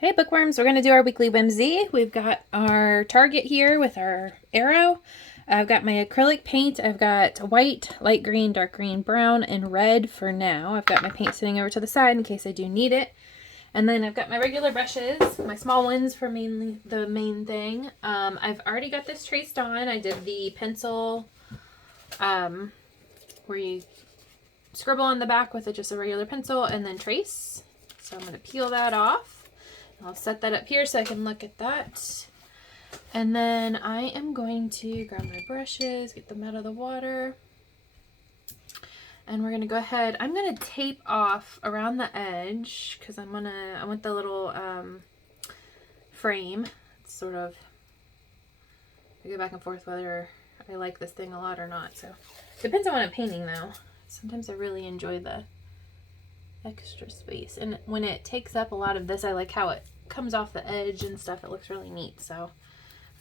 Hey bookworms, we're going to do our weekly whimsy. We've got our target here with our arrow. I've got my acrylic paint. I've got white, light green, dark green, brown, and red for now. I've got my paint sitting over to the side in case I do need it. And then I've got my regular brushes, my small ones for mainly the main thing. I've already got this traced on. I did the pencil where you scribble on the back with just a regular pencil and then trace. So I'm going to peel that off. I'll set that up here so I can look at that. And then I am going to grab my brushes, get them out of the water. And we're going to go ahead. I'm going to tape off around the edge because I want the little frame. It's sort of, I go back and forth whether I like this thing a lot or not. So depends on what I'm painting though. Sometimes I really enjoy the extra space, and when it takes up a lot of this, I like how it comes off the edge and stuff. It looks really neat. So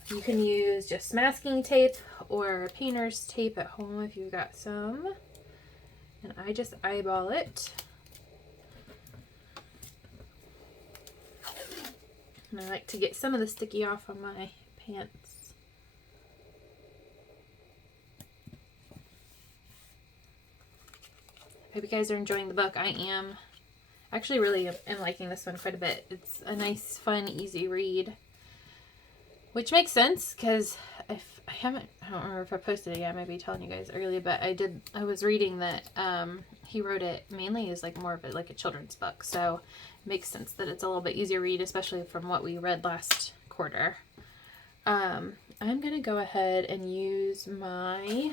you can use just masking tape or painter's tape at home if you've got some, and I just eyeball it, and I like to get some of the sticky off on my pants. Hope you guys are enjoying the book. I am. Actually really am liking this one quite a bit. It's a nice, fun, easy read. Which makes sense because I don't remember if I posted it yet, maybe telling you guys earlier, but I was reading that he wrote it mainly as like more of like a children's book. So it makes sense that it's a little bit easier to read, especially from what we read last quarter. I'm going to go ahead and use my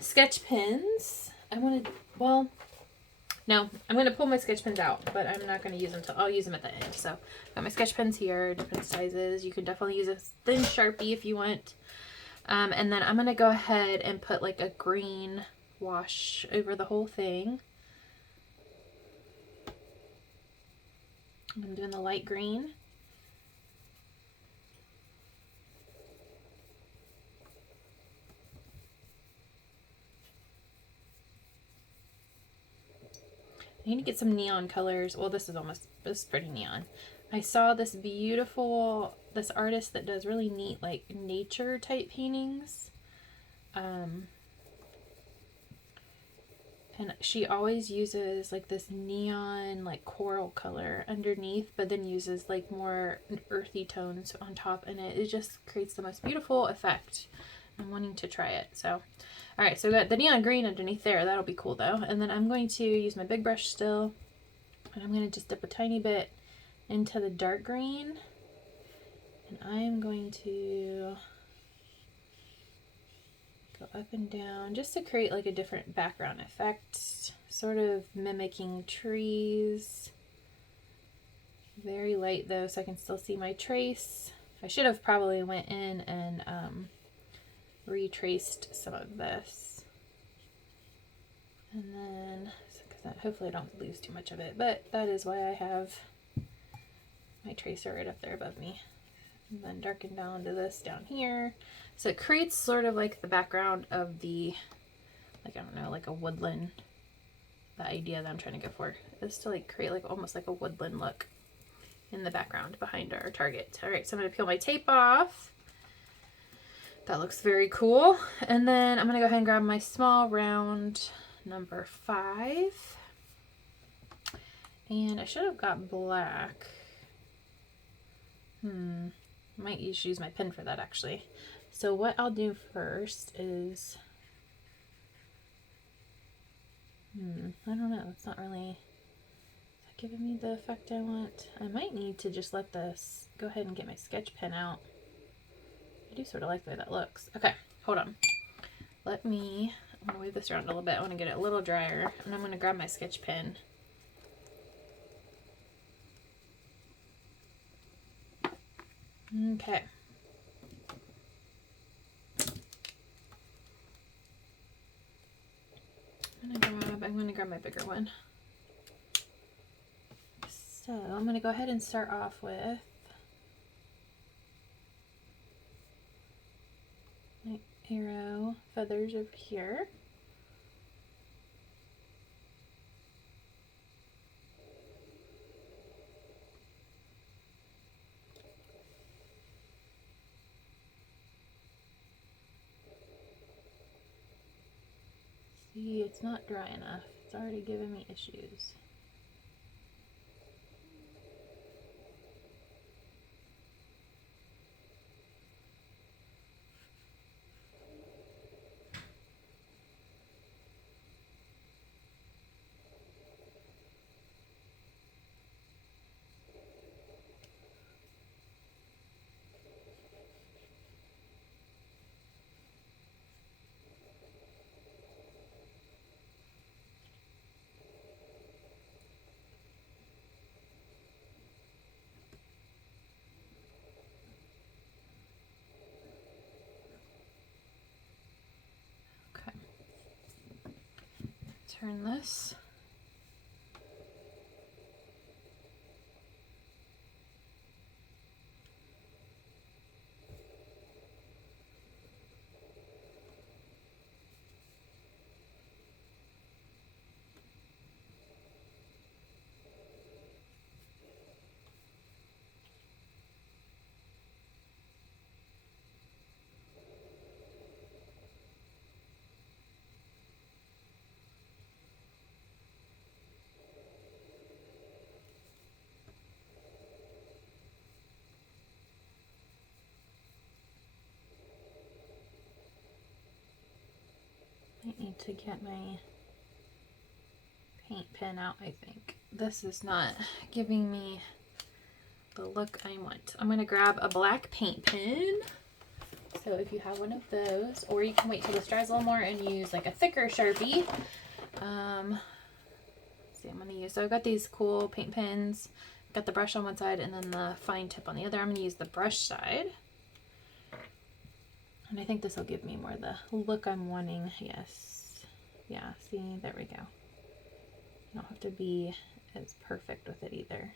sketch pens. I'm going to pull my sketch pens out, but I'm not going to use them I'll use them at the end. So I've got my sketch pens here, different sizes. You can definitely use a thin Sharpie if you want. And then I'm going to go ahead and put like a green wash over the whole thing. I'm doing the light green. I need to get some neon colors. Well, this is pretty neon. I saw this artist that does really neat like nature type paintings. And she always uses like this neon like coral color underneath, but then uses like more earthy tones on top, and it just creates the most beautiful effect. I'm wanting to try it. So alright, so we got the neon green underneath there. That'll be cool though. And then I'm going to use my big brush still, and I'm going to just dip a tiny bit into the dark green, and I'm going to go up and down just to create like a different background effect, sort of mimicking trees. Very light though, so I can still see my trace. I should have probably went in and retraced some of this, and then hopefully I don't lose too much of it, but that is why I have my tracer right up there above me, and then darken down to this down here, so it creates sort of like the background of the, like, I don't know, like a woodland. The idea that I'm trying to go for is to like create like almost like a woodland look in the background behind our target. All right, so I'm going to peel my tape off. That looks very cool. And then I'm going to go ahead and grab my small round number 5. And I should have got black. Might use my pen for that actually. So what I'll do first is, I don't know. It's not really, is that giving me the effect I want? I might need to just let this, go ahead and get my sketch pen out. I do sort of like the way that looks. Okay, hold on. I'm going to wave this around a little bit. I want to get it a little drier, and I'm going to grab my sketch pen. Okay. I'm going to grab my bigger one. So I'm going to go ahead and start off with my arrow feathers over here. See, it's not dry enough. It's already giving me issues. Okay. Turn this. I need to get my paint pen out, I think. This is not giving me the look I want. I'm going to grab a black paint pen. So if you have one of those, or you can wait till this dries a little more and use like a thicker Sharpie. See, I'm going to use, so I've got these cool paint pens. Got the brush on one side and then the fine tip on the other. I'm going to use the brush side. And I think this will give me more the look I'm wanting. Yes. Yeah, see, there we go. You don't have to be as perfect with it either.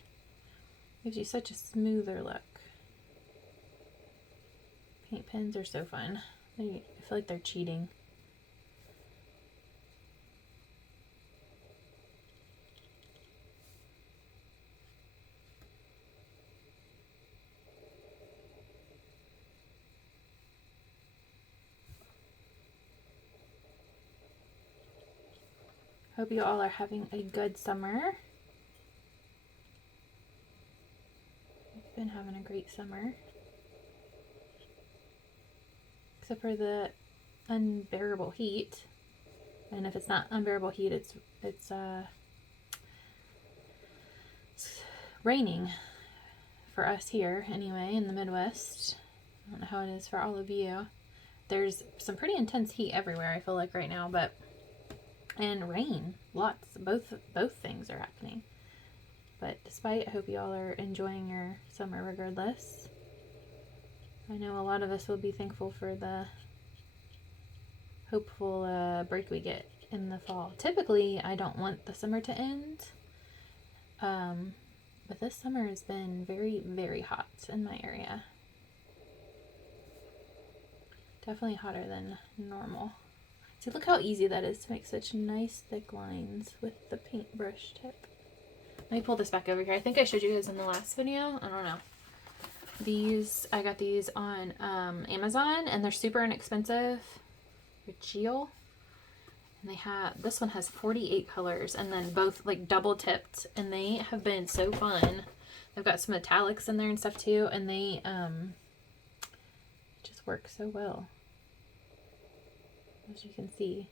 Gives you such a smoother look. Paint pens are so fun. I feel like they're cheating. Hope you all are having a good summer. I've been having a great summer. Except for the unbearable heat. And if it's not unbearable heat, it's raining for us here anyway in the Midwest. I don't know how it is for all of you. There's some pretty intense heat everywhere, I feel like right now, and rain, lots. Both things are happening. But despite, I hope you all are enjoying your summer regardless. I know a lot of us will be thankful for the hopeful break we get in the fall. Typically, I don't want the summer to end. But this summer has been very, very hot in my area. Definitely hotter than normal. See, look how easy that is to make such nice thick lines with the paintbrush tip. Let me pull this back over here. I think I showed you guys in the last video. I don't know. These, I got these on Amazon, and they're super inexpensive. Teal. And they have, this one has 48 colors, and then both like double tipped, and they have been so fun. They've got some metallics in there and stuff too, and they just work so well. As you can see,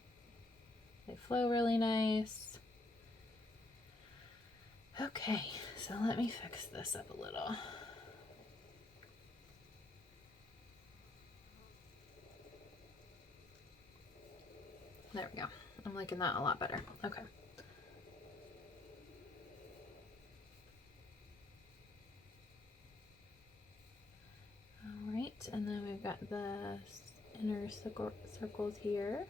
they flow really nice. Okay, so let me fix this up a little. There we go. I'm liking that a lot better. Okay. All right, and then we've got the inner circles here.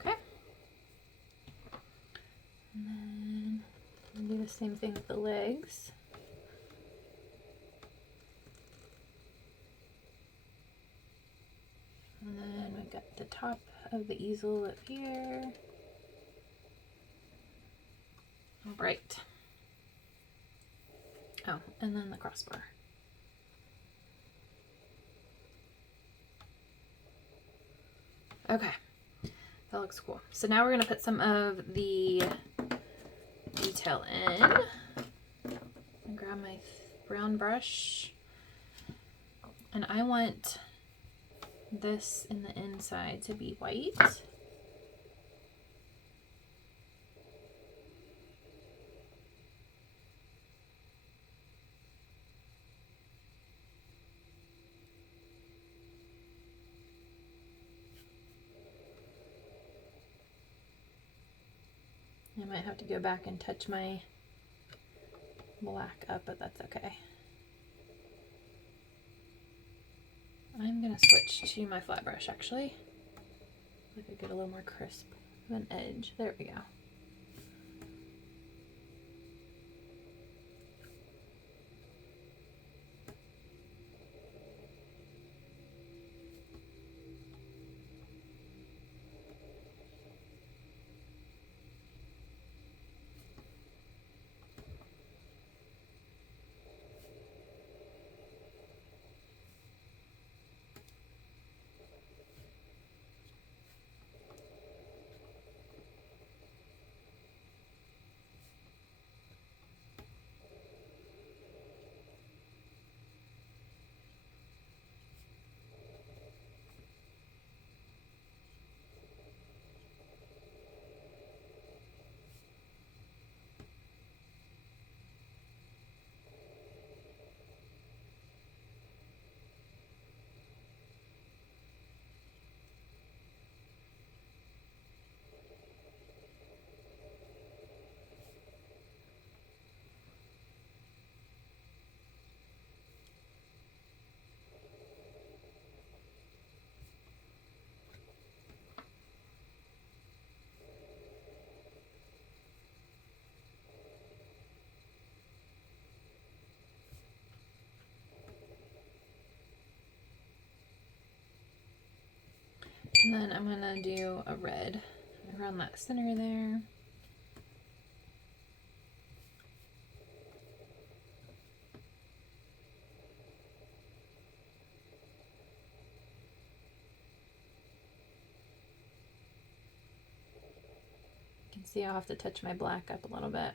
Okay. And then we'll do the same thing with the legs. got the top of the easel up here. All right. Oh, and then the crossbar. Okay, that looks cool. So now we're gonna put some of the detail in. And grab my brown brush, and I want this in the inside to be white. I might have to go back and touch my black up, but that's okay. I'm gonna switch to my flat brush actually. I could get a little more crisp of an edge. There we go. And then I'm gonna do a red around that center there. You can see I'll have to touch my black up a little bit.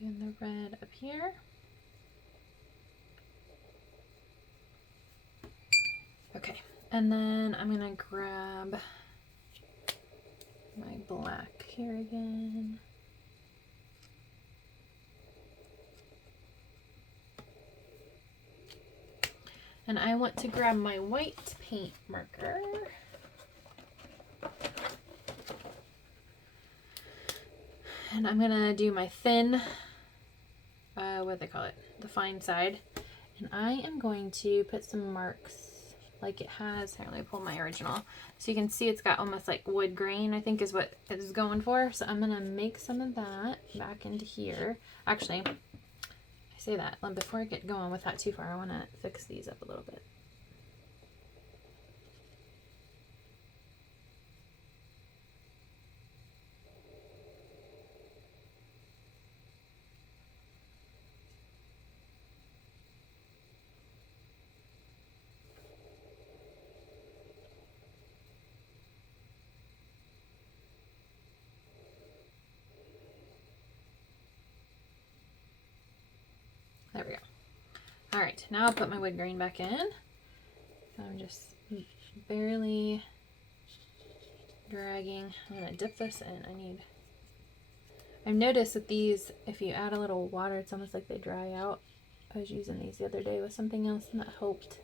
Doing the red up here. Okay, and then I'm gonna grab my black here again. And I want to grab my white paint marker. And I'm gonna do my thin, what do they call it? The fine side. And I am going to put some marks like it has. Here, let me pull my original. So you can see it's got almost like wood grain, I think is what it is going for. So I'm gonna make some of that back into here. Actually, I say that, before I get going with that too far, I wanna fix these up a little bit. There we go. All right, now I'll put my wood grain back in. I'm just barely dragging. I'm gonna dip this in. I've noticed that these, if you add a little water, it's almost like they dry out. I was using these the other day with something else and that helped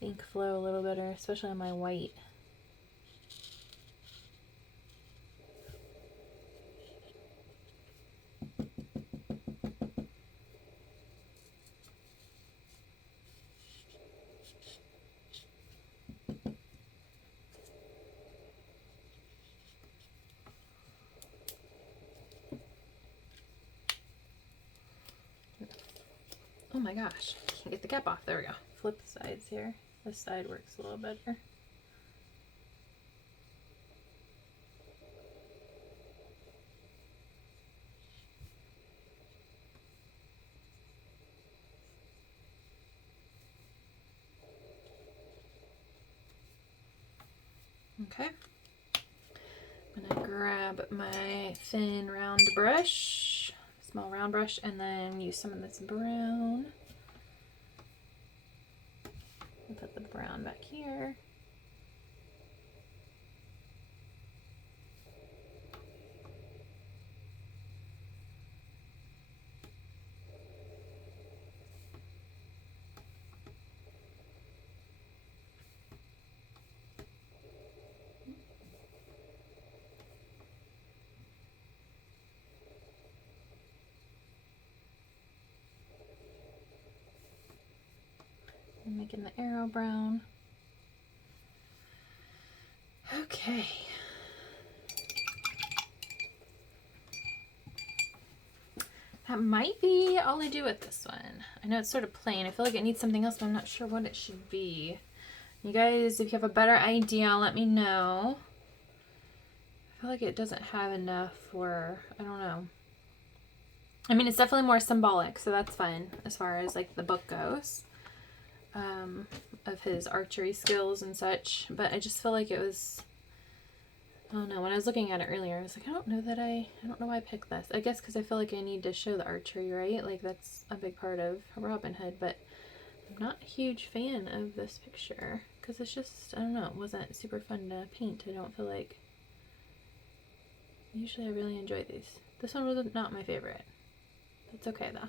ink flow a little better, especially on my white. Oh my gosh, can't get the cap off. There we go. Flip the sides here. This side works a little better. Okay. I'm gonna grab my thin round brush, small round brush, and then use some of this brown. I'll put the brown back here. I'm making the arrow brown. Okay. That might be all I do with this one. I know it's sort of plain. I feel like it needs something else, but I'm not sure what it should be. You guys, if you have a better idea, let me know. I feel like it doesn't have enough for, I don't know. I mean, it's definitely more symbolic, so that's fine as far as like the book goes. Of his archery skills and such, but I just feel like it was, I don't know, when I was looking at it earlier, I was like, I don't know why I picked this. I guess because I feel like I need to show the archery, right? Like that's a big part of Robin Hood, but I'm not a huge fan of this picture because it's just, I don't know, it wasn't super fun to paint. I don't feel like, usually I really enjoy these. This one was not my favorite. That's okay though.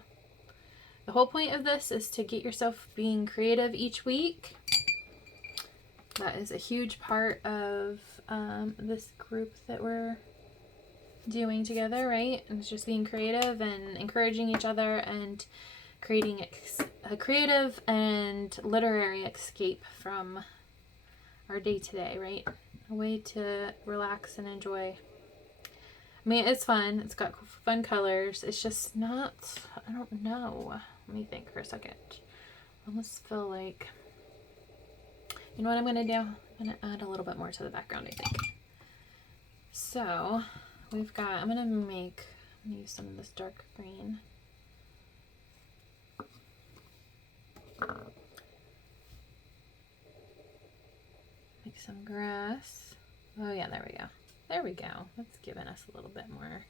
The whole point of this is to get yourself being creative each week. That is a huge part of this group that we're doing together, right? And it's just being creative and encouraging each other and creating a creative and literary escape from our day-to-day, right? A way to relax and enjoy. I mean, it's fun. It's got fun colors. It's just not, I don't know. Let me think for a second. I almost feel like, you know what I'm going to do? I'm going to add a little bit more to the background, I think. So, we've got, I'm going to use some of this dark green. Make some grass. Oh yeah, there we go. There we go. That's giving us a little bit more.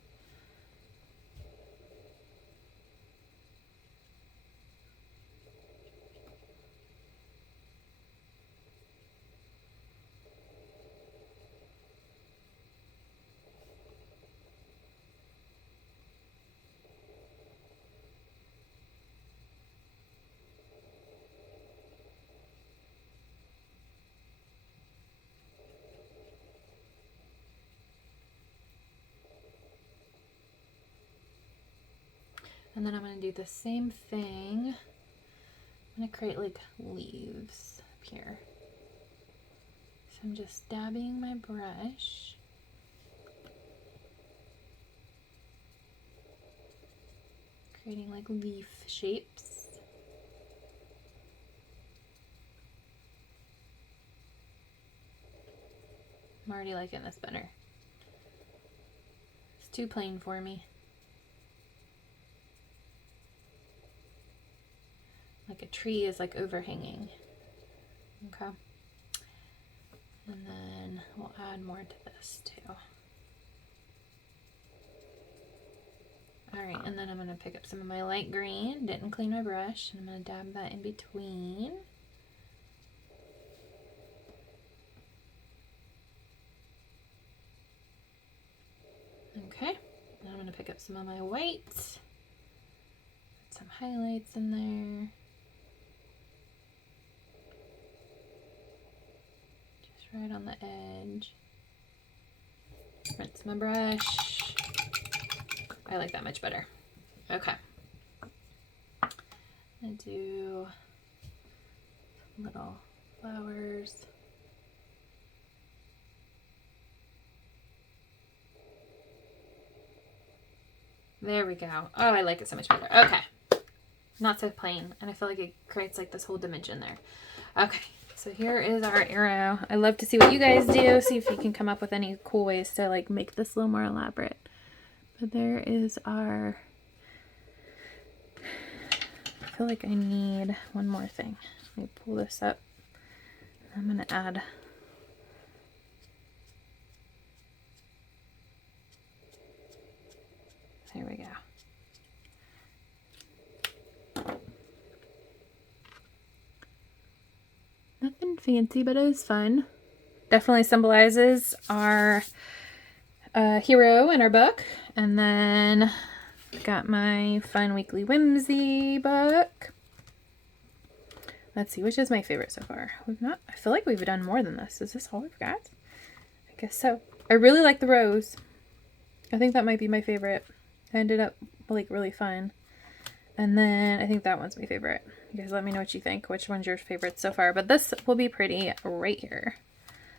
And then I'm going to do the same thing. I'm going to create like leaves up here. So I'm just dabbing my brush. Creating like leaf shapes. I'm already liking this better. It's too plain for me. Like a tree is like overhanging. Okay. And then we'll add more to this too. Alright, and then I'm going to pick up some of my light green. Didn't clean my brush. And I'm going to dab that in between. Okay. Then I'm going to pick up some of my white. Put some highlights in there. right on the edge. Rinse my brush. I like that much better. Okay. I do little flowers. There we go. Oh, I like it so much better. Okay. Not so plain. And I feel like it creates like this whole dimension there. Okay. So here is our arrow. I love to see what you guys do. See if you can come up with any cool ways to like make this a little more elaborate. But there is our... I feel like I need one more thing. Let me pull this up. I'm going to add... There we go. Nothing fancy, but it was fun. Definitely symbolizes our hero in our book. And then got my fun Weekly Whimsy book. Let's see, which is my favorite so far? I feel like we've done more than this. Is this all we've got? I guess so. I really like the rose. I think that might be my favorite. I ended up like really fun. And then I think that one's my favorite. You guys let me know what you think. Which one's your favorite so far? But this will be pretty right here.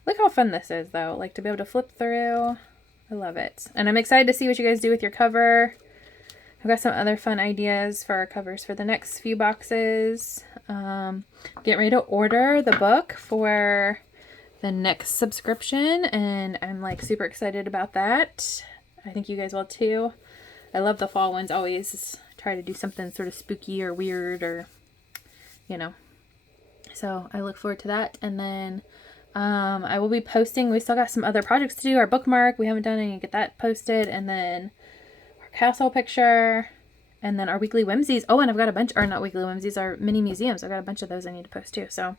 Look how fun this is though. Like to be able to flip through. I love it. And I'm excited to see what you guys do with your cover. I've got some other fun ideas for our covers for the next few boxes. Getting ready to order the book for the next subscription. And I'm like super excited about that. I think you guys will too. I love the fall ones. Always try to do something sort of spooky or weird or, you know. So I look forward to that. And then I will be posting. We still got some other projects to do. Our bookmark. We haven't done any. Get that posted. And then our castle picture. And then our Weekly Whimsies. Oh, and I've got a bunch. Or not Weekly Whimsies. Our mini museums. I've got a bunch of those I need to post too. So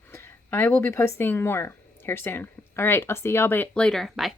I will be posting more here soon. All right. I'll see y'all later. Bye.